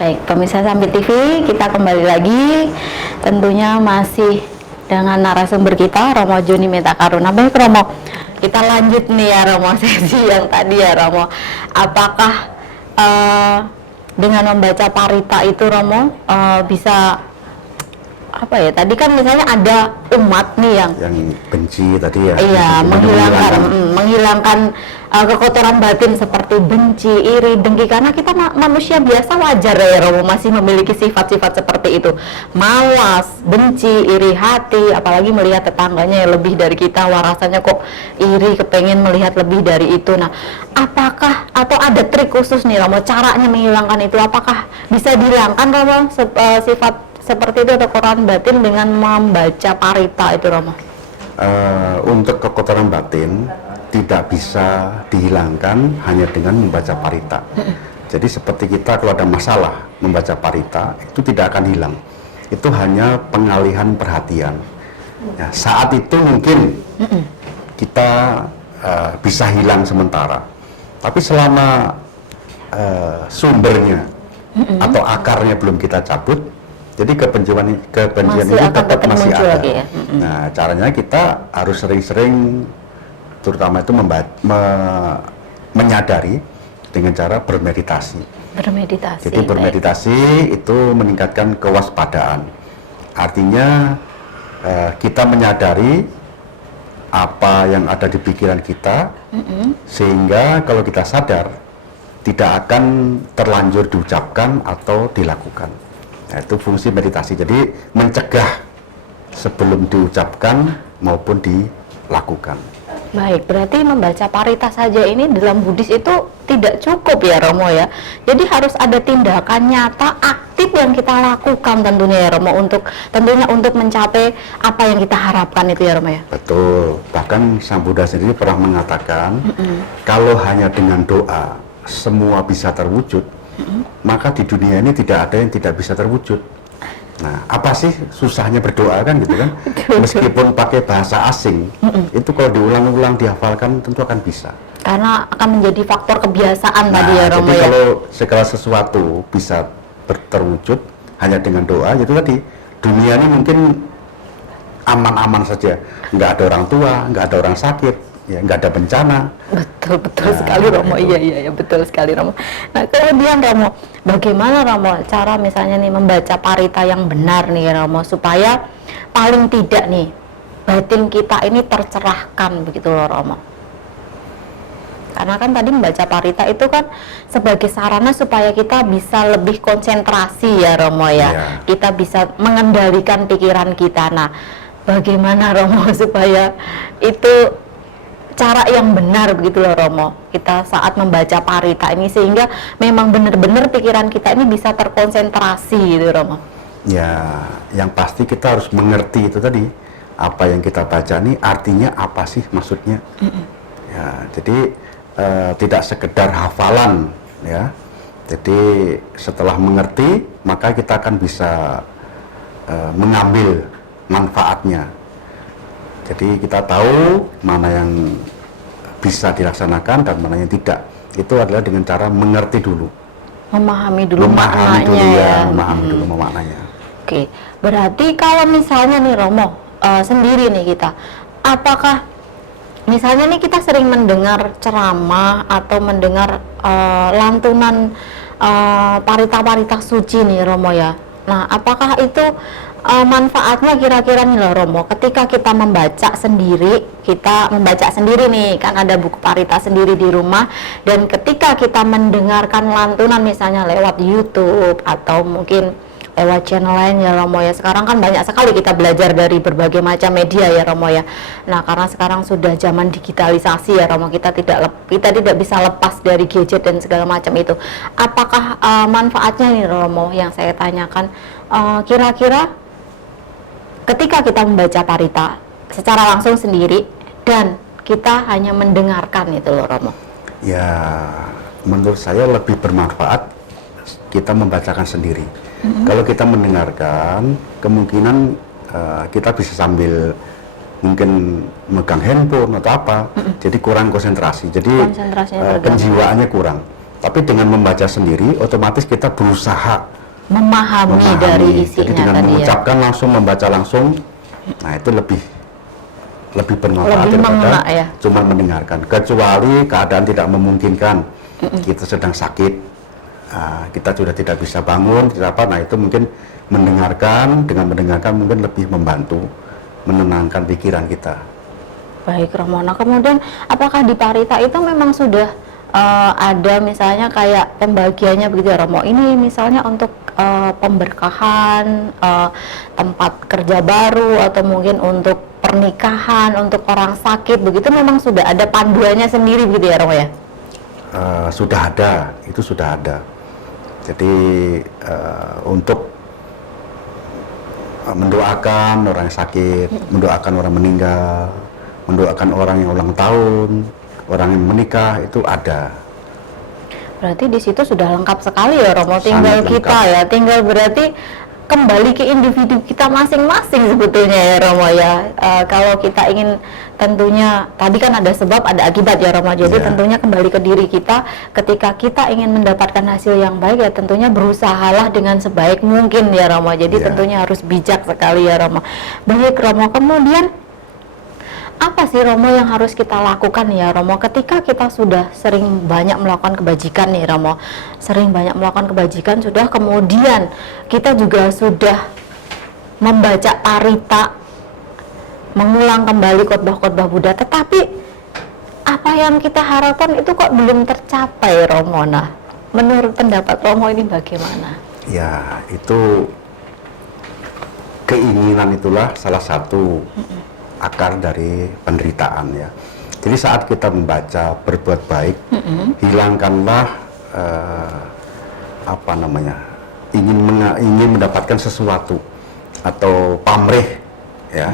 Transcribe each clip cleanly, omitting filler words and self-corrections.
Baik, pemirsa Sambil TV, kita kembali lagi. Tentunya masih dengan narasumber kita, Romo Joni Metakaruna. Baik Romo, kita lanjut nih ya Romo, sesi yang tadi ya Romo. Apakah dengan membaca parita itu Romo bisa apa ya? Tadi kan misalnya ada umat nih yang benci tadi ya. Iya, menghilangkan kekotoran batin seperti benci, iri, dengki, karena kita manusia biasa wajar ya Romo masih memiliki sifat-sifat seperti itu. Malas, benci, iri hati, apalagi melihat tetangganya yang lebih dari kita, wah rasanya kok iri, kepengen melihat lebih dari itu. Nah, apakah atau ada trik khusus nih Romo caranya menghilangkan itu? Apakah bisa dihilangkan Romo sifat seperti itu atau kotoran batin dengan membaca parita itu Romo? Untuk kekotoran batin tidak bisa dihilangkan hanya dengan membaca parita. Jadi seperti kita kalau ada masalah membaca parita itu tidak akan hilang. Itu hanya pengalihan perhatian. Ya, saat itu mungkin kita bisa hilang sementara. Tapi selama sumbernya atau akarnya belum kita cabut, jadi kebencian itu tetap masih ada. Ya? Nah, caranya kita harus sering-sering, terutama itu menyadari dengan cara bermeditasi. Bermeditasi. Jadi bermeditasi itu meningkatkan kewaspadaan. Artinya kita menyadari apa yang ada di pikiran kita, sehingga kalau kita sadar tidak akan terlanjur diucapkan atau dilakukan. Nah, itu fungsi meditasi. Jadi mencegah sebelum diucapkan maupun dilakukan. Baik, berarti membaca parita saja ini dalam Buddhis itu tidak cukup ya Romo ya. Jadi harus ada tindakan nyata aktif yang kita lakukan tentunya ya Romo, tentunya untuk mencapai apa yang kita harapkan itu ya Romo ya. Betul. Bahkan Sang Buddha sendiri pernah mengatakan kalau hanya dengan doa semua bisa terwujud, maka di dunia ini tidak ada yang tidak bisa terwujud. Nah, apa sih susahnya berdoa kan gitu kan? Meskipun pakai bahasa asing, itu kalau diulang-ulang dihafalkan tentu akan bisa. Karena akan menjadi faktor kebiasaan tadi ya Romo jadi ya. kalau segala sesuatu bisa terwujud hanya dengan doa, itu tadi dunia ini mungkin aman-aman saja, nggak ada orang tua, nggak ada orang sakit, ya nggak ada bencana. Betul sekali Romo. Iya betul sekali Romo. Nah, kemudian Romo, bagaimana Romo cara misalnya nih membaca parita yang benar nih Romo, supaya paling tidak nih batin kita ini tercerahkan begitu loh Romo. Karena kan tadi membaca parita itu kan sebagai sarana supaya kita bisa lebih konsentrasi ya Romo ya. Kita bisa mengendalikan pikiran kita. Nah, bagaimana Romo supaya itu cara yang benar begitu loh Romo, kita saat membaca parita ini sehingga memang benar-benar pikiran kita ini bisa terkonsentrasi gitu Romo. Ya, yang pasti kita harus mengerti itu tadi, apa yang kita baca ini artinya apa sih maksudnya. Ya, jadi tidak sekedar hafalan ya. Jadi setelah mengerti maka kita akan bisa mengambil manfaatnya. Jadi kita tahu mana yang bisa dilaksanakan dan mana yang tidak. Itu adalah dengan cara mengerti dulu. Memahami dulu maknanya. Memahami dulu maknanya. Oke, berarti kalau misalnya nih Romo, sendiri nih kita, apakah misalnya nih kita sering mendengar ceramah atau mendengar lantunan parita-parita suci nih Romo ya. Nah, apakah itu manfaatnya kira-kira nih loh Romo, ketika kita membaca sendiri nih, kan ada buku parita sendiri di rumah, dan ketika kita mendengarkan lantunan misalnya lewat YouTube atau mungkin lewat channel lain ya Romo ya. Sekarang kan banyak sekali kita belajar dari berbagai macam media ya Romo ya. Nah, karena sekarang sudah zaman digitalisasi ya Romo, kita tidak bisa lepas dari gadget dan segala macam itu. Apakah manfaatnya nih Romo yang saya tanyakan, kira-kira ketika kita membaca parita secara langsung sendiri dan kita hanya mendengarkan itu loh Romo? Ya, menurut saya lebih bermanfaat kita membacakan sendiri. Kalau kita mendengarkan, kemungkinan kita bisa sambil mungkin megang handphone atau apa, jadi kurang konsentrasi. Jadi penjiwaannya kurang. Tapi dengan membaca sendiri, otomatis kita berusaha Memahami dari Jadi isinya dengan tadi ya. mengucapkan langsung, membaca langsung, nah itu lebih bermanfaat Lebih daripada mengena ya. cuma mendengarkan. Kecuali keadaan tidak memungkinkan, kita sedang sakit, kita sudah tidak bisa bangun, tidak apa, nah itu mungkin dengan mendengarkan mungkin lebih membantu menenangkan pikiran kita. Baik Romo, nah kemudian apakah di Parita itu memang sudah ada misalnya kayak pembagiannya begitu ya Romo? Ini misalnya untuk pemberkahan, tempat kerja baru, atau mungkin untuk pernikahan, untuk orang sakit, begitu memang sudah ada panduannya sendiri begitu ya Romo ya? Sudah ada, itu sudah ada. Jadi untuk mendoakan orang yang sakit, mendoakan orang meninggal, mendoakan orang yang ulang tahun, orang yang menikah, itu ada. Berarti di situ sudah lengkap sekali ya Romo. Tinggal Sangat kita lengkap. ya, tinggal berarti kembali ke individu kita masing-masing sebetulnya ya Romo ya. Kalau kita ingin, tentunya tadi kan ada sebab ada akibat ya Romo. Jadi Iya. tentunya kembali ke diri kita. Ketika kita ingin mendapatkan hasil yang baik ya tentunya berusahalah dengan sebaik mungkin ya Romo. Jadi Iya. tentunya harus bijak sekali ya Romo. Baik Romo, kemudian apa sih Romo yang harus kita lakukan ya Romo ketika kita sudah sering banyak melakukan kebajikan nih Romo, sering banyak melakukan kebajikan, sudah kemudian kita juga sudah membaca parita, mengulang kembali khotbah-khotbah Buddha, tetapi apa yang kita harapkan itu kok belum tercapai Romo. Nah, menurut pendapat Romo ini bagaimana? Ya, itu keinginan itulah salah satu akar dari penderitaan ya. Jadi saat kita membaca berbuat baik, hilangkanlah ingin mendapatkan sesuatu atau pamrih ya.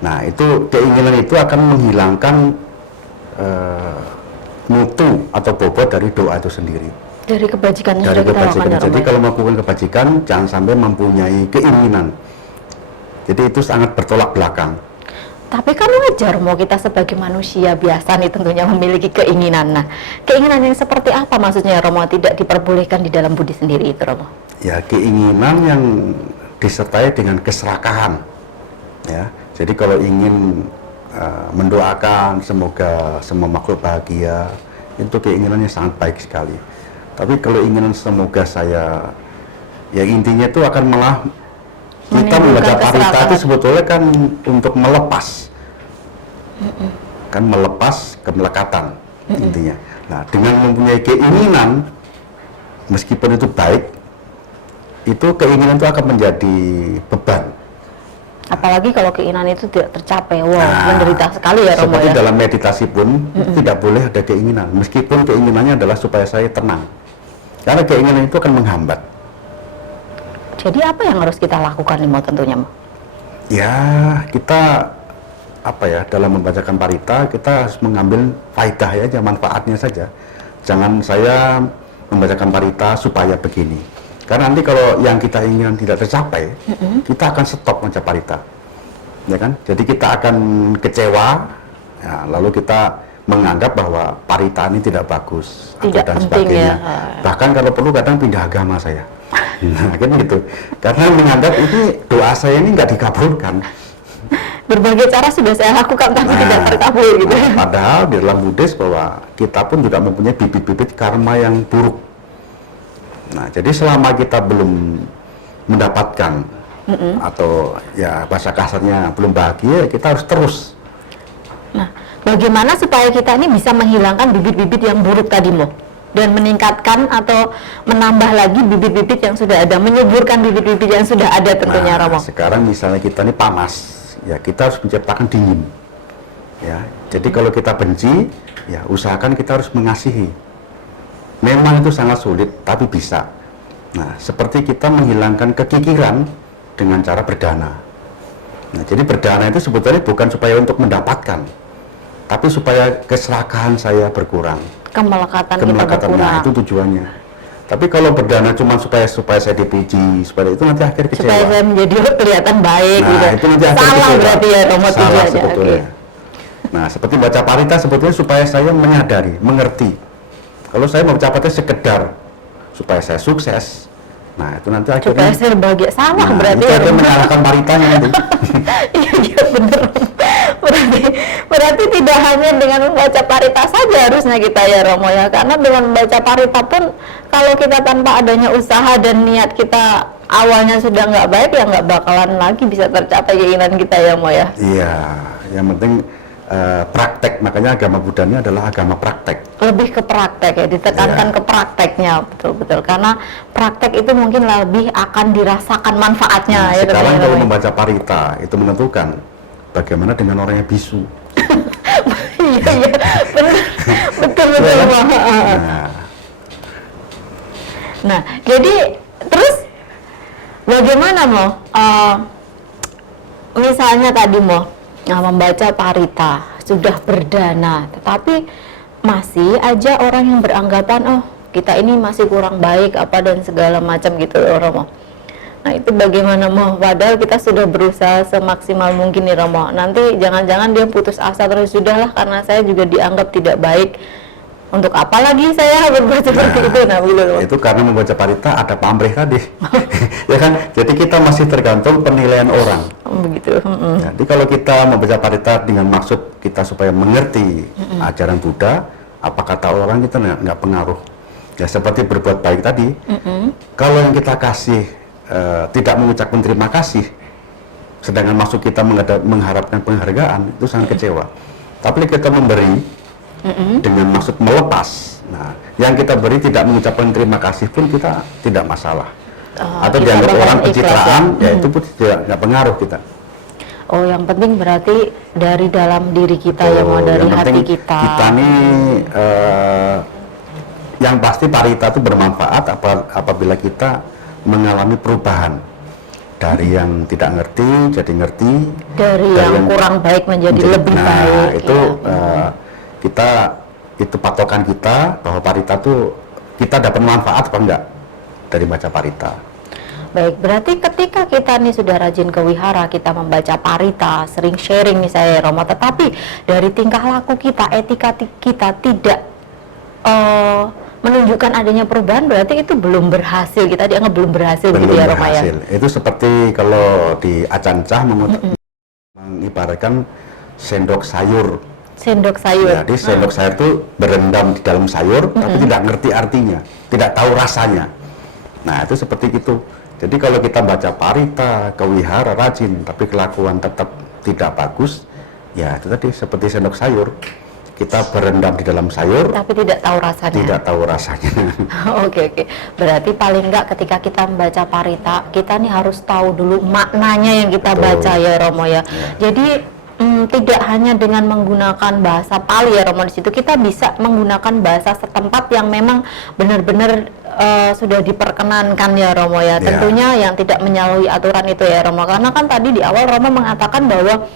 Nah itu keinginan itu akan menghilangkan mutu atau bobot dari doa itu sendiri. Dari kebajikan yang Dari sudah kita lakukan kebajikan. ya Romo. Jadi kalau melakukan kebajikan jangan sampai mempunyai keinginan. Jadi itu sangat bertolak belakang. Tapi kan wajar mau kita sebagai manusia biasa nih tentunya memiliki keinginan. Nah, keinginan yang seperti apa maksudnya Romo tidak diperbolehkan di dalam Budi sendiri itu Romo? Ya keinginan yang disertai dengan keserakahan. Ya, jadi kalau ingin mendoakan semoga semua makhluk bahagia, itu keinginannya sangat baik sekali. Tapi kalau keinginan semoga saya, ya intinya itu akan malah kita membaca parita itu sebetulnya kan untuk melepas, kan melepas kemelekatan intinya. Nah dengan mempunyai keinginan, meskipun itu baik, itu keinginan itu akan menjadi beban. Apalagi kalau keinginan itu tidak tercapai, menderita sekali ya Romo Seperti ya. dalam meditasi pun tidak boleh ada keinginan, meskipun keinginannya adalah supaya saya tenang, karena keinginan itu akan menghambat. Jadi apa yang harus kita lakukan nih Mo tentunya Mo? Ya kita dalam membacakan parita kita harus mengambil faidah ya, manfaatnya saja. Jangan saya membacakan parita supaya begini, karena nanti kalau yang kita inginkan tidak tercapai, kita akan stop membaca parita, ya kan? Jadi kita akan kecewa, ya, lalu kita menganggap bahwa parita ini tidak bagus Tidak dan penting sebagainya. ya. Bahkan kalau perlu kadang pindah agama saya. Nah, kan gitu. Karena menganggap ini doa saya ini nggak dikabulkan. Berbagai cara sudah saya lakukan tapi tidak terkabul gitu. Padahal di dalam Buddhis bahwa kita pun juga mempunyai bibit-bibit karma yang buruk. Nah, jadi selama kita belum mendapatkan atau ya bahasa kasarnya belum bahagia, kita harus terus. Nah, bagaimana supaya kita ini bisa menghilangkan bibit-bibit yang buruk tadi Mo? Dan meningkatkan atau menambah lagi bibit-bibit yang sudah ada, menyuburkan bibit-bibit yang sudah ada tentunya Romo. Sekarang misalnya kita ini panas, ya kita harus menciptakan dingin. Ya, jadi kalau kita benci, ya usahakan kita harus mengasihi. Memang itu sangat sulit, tapi bisa. Nah, seperti kita menghilangkan kekikiran dengan cara berdana. Nah, jadi berdana itu sebetulnya bukan supaya untuk mendapatkan, tapi supaya keserakahan saya berkurang. Kemelekatan kita berkurang. Nah, itu tujuannya. Tapi kalau berdana cuma supaya saya dipuji, supaya itu nanti akhir kecewa. Supaya saya menjadi kelihatan baik Nah, gitu. itu nanti akhir Salah kecewa. berarti ya Romo Salah tujuannya. sebetulnya. Nah, seperti baca parita sebetulnya supaya saya menyadari, mengerti Kalau saya membaca parita sekedar supaya saya sukses, nah itu nanti Supaya akhirnya saya bahagia sama berarti itu ya akan Romo. menyalahkan paritanya nanti. Iya benar. Berarti tidak hanya dengan membaca parita saja harusnya kita ya Romo ya, karena dengan membaca parita pun kalau kita tanpa adanya usaha dan niat kita awalnya sudah nggak baik ya nggak bakalan lagi bisa tercapai keinginan kita ya Romo ya. Iya, yang penting praktek, makanya agama Buddha ini adalah agama praktek. Lebih ke praktek ya, ditekankan Iya. ke prakteknya betul-betul, karena praktek itu mungkin lebih akan dirasakan manfaatnya Nah, ya sekarang teman-teman. kalau membaca parita itu menentukan bagaimana dengan orang yang bisu. Iya iya benar betul betul Iya kan? Romo. Nah, Nah, jadi terus bagaimana Mo? Misalnya tadi Mo membaca parita sudah berdana, tetapi masih aja orang yang beranggapan oh kita ini masih kurang baik apa dan segala macam gitu Romo. Nah itu bagaimana Mo? Padahal kita sudah berusaha semaksimal mungkin nih Romo. Nanti jangan-jangan dia putus asa terus, sudahlah karena saya juga dianggap tidak baik. Untuk apa lagi saya berbuat seperti itu? Nah begitu Romo. itu karena membaca parita ada pamrih tadi. Ya kan? Jadi kita masih tergantung penilaian orang. Begitu. Jadi kalau kita membaca parita dengan maksud kita supaya mengerti ajaran Buddha, apa kata orang kita nggak pengaruh. Ya seperti berbuat baik tadi, kalau yang kita kasih tidak mengucapkan terima kasih, sedangkan maksud kita mengharapkan penghargaan, itu sangat kecewa. Tapi kita memberi dengan maksud melepas, nah yang kita beri tidak mengucapkan terima kasih pun kita tidak masalah. Atau Kita dianggap bakalan orang ikhlas pencitraan, ya. ya itu pun nggak pengaruh kita. Oh, yang penting berarti dari dalam diri kita ya, mau dari yang hati penting kita. kita nih yang pasti parita itu bermanfaat apabila kita mengalami perubahan dari yang tidak ngerti jadi ngerti, Dari yang kurang baik menjadi lebih nah, baik. itu ya. kita itu patokan kita bahwa parita tuh kita dapat manfaat apa enggak dari baca parita. Baik, berarti ketika kita nih sudah rajin ke wihara, kita membaca parita, sering sharing misalnya Romo, tetapi dari tingkah laku kita, etika kita tidak menunjukkan adanya perubahan, berarti itu belum berhasil, kita dianggap belum berhasil Belum gitu ya Romo ya. berhasil. Itu seperti kalau di Acancah mengibaratkan sendok sayur. Sendok sayur. Jadi sendok sayur itu berendam di dalam sayur, tapi tidak ngerti artinya, tidak tahu rasanya. Nah itu seperti itu. Jadi kalau kita baca parita, ke wihara rajin, tapi kelakuan tetap tidak bagus, ya itu tadi seperti sendok sayur. Kita berendam di dalam sayur, Tapi tidak tahu rasanya. tidak tahu rasanya. Oke. Berarti paling enggak ketika kita membaca parita, kita nih harus tahu dulu maknanya yang kita Betul. baca ya Romo ya. Jadi tidak hanya dengan menggunakan bahasa Pali ya Romo, di situ kita bisa menggunakan bahasa setempat yang memang benar-benar sudah diperkenankan ya Romo ya. Ya. Tentunya yang tidak menyalahi aturan itu ya Romo. Karena kan tadi di awal Romo mengatakan bahwa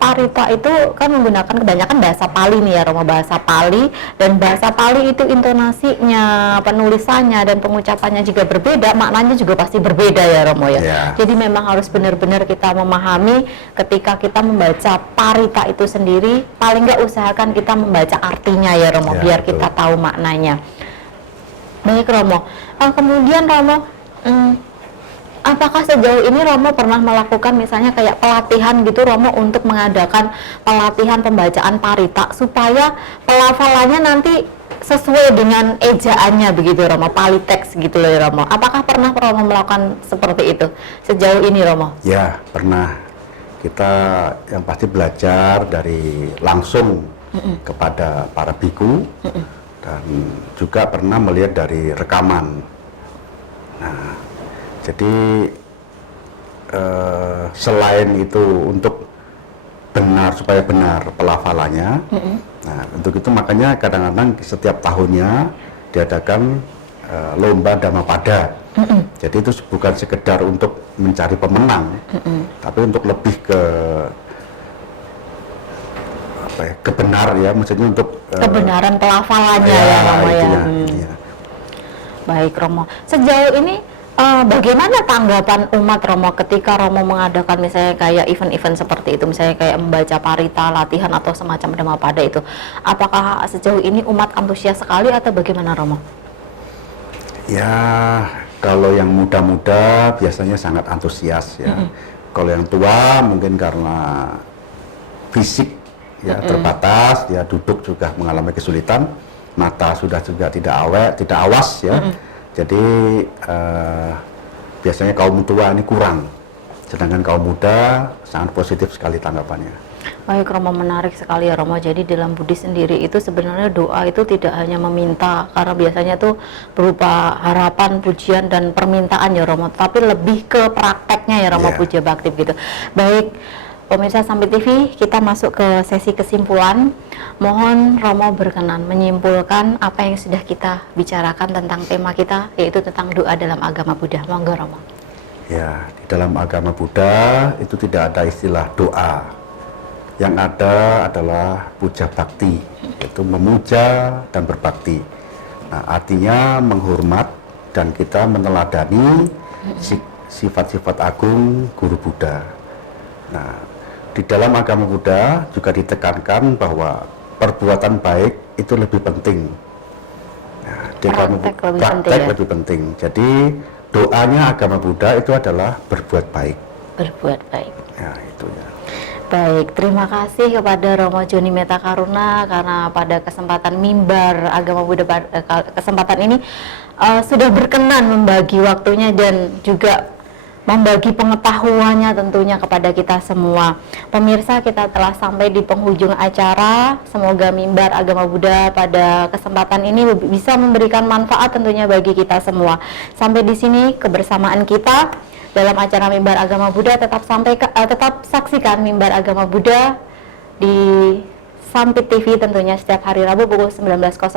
parita itu kan menggunakan kebanyakan bahasa Pali nih ya Romo, bahasa Pali, dan bahasa Pali itu intonasinya, penulisannya dan pengucapannya juga berbeda, maknanya juga pasti berbeda ya Romo ya. Ya. Jadi memang harus benar-benar kita memahami ketika kita membaca parita itu sendiri, paling nggak usahakan kita membaca artinya ya Romo, Ya, biar betul. kita tahu maknanya. Baik Romo, kemudian Romo, apakah sejauh ini Romo pernah melakukan misalnya kayak pelatihan gitu Romo untuk mengadakan pelatihan pembacaan parita supaya pelafalannya nanti sesuai dengan ejaannya begitu Romo, Pali teks gitu loh Romo. Apakah pernah Romo melakukan seperti itu sejauh ini Romo? Ya pernah. Kita yang pasti belajar dari langsung kepada para biku dan juga pernah melihat dari rekaman. Nah, jadi selain itu untuk benar supaya benar pelafalannya, nah untuk itu makanya kadang-kadang setiap tahunnya diadakan lomba Dhammapada. Jadi itu bukan sekedar untuk mencari pemenang, tapi untuk lebih ke apa ya, kebenar ya, maksudnya untuk Kebenaran pelafalannya ya Romo ya. itunya, iya. Baik Romo, sejauh ini Bagaimana tanggapan umat Romo ketika Romo mengadakan misalnya kayak event-event seperti itu, misalnya kayak membaca parita, latihan atau semacam Dhammapada itu? Apakah sejauh ini umat antusias sekali atau bagaimana Romo? Ya, kalau yang muda-muda biasanya sangat antusias ya. Kalau yang tua mungkin karena fisik ya terbatas, ya duduk juga mengalami kesulitan, mata sudah juga tidak awet, tidak awas ya. Jadi biasanya kaum tua ini kurang, sedangkan kaum muda sangat positif sekali tanggapannya. Baik Romo, menarik sekali ya Romo. Jadi dalam Buddhis sendiri itu sebenarnya doa itu tidak hanya meminta, karena biasanya tuh berupa harapan, pujian dan permintaan ya Romo, tapi lebih ke prakteknya ya Romo, puja bakti gitu. Baik pemirsa Sampai TV, kita masuk ke sesi kesimpulan. Mohon Romo berkenan menyimpulkan apa yang sudah kita bicarakan tentang tema kita, yaitu tentang doa dalam agama Buddha. Monggo Romo. Ya, di dalam agama Buddha itu tidak ada istilah doa. Yang ada adalah puja bakti, yaitu memuja dan berbakti. Nah, artinya menghormat dan kita meneladani sifat-sifat agung guru Buddha. Nah, di dalam agama Buddha juga ditekankan bahwa perbuatan baik itu lebih penting. Nah, praktek lebih penting. Jadi doanya agama Buddha itu adalah berbuat baik. Berbuat baik. Ya, itu ya. Baik, terima kasih kepada Romo Joni Meta Karuna karena pada kesempatan mimbar agama Buddha kesempatan ini sudah berkenan membagi waktunya dan juga membagi pengetahuannya tentunya kepada kita semua. Pemirsa, kita telah sampai di penghujung acara. Semoga mimbar agama Buddha pada kesempatan ini bisa memberikan manfaat tentunya bagi kita semua. Sampai di sini kebersamaan kita dalam acara Mimbar Agama Buddha. Tetap saksikan Mimbar Agama Buddha di Sampit TV tentunya setiap hari Rabu pukul 19.00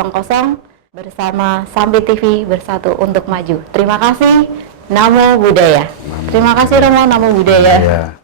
bersama Sampit TV, bersatu untuk maju. Terima kasih. Namo Buddhaya. Terima kasih Romo, Namo Buddhaya.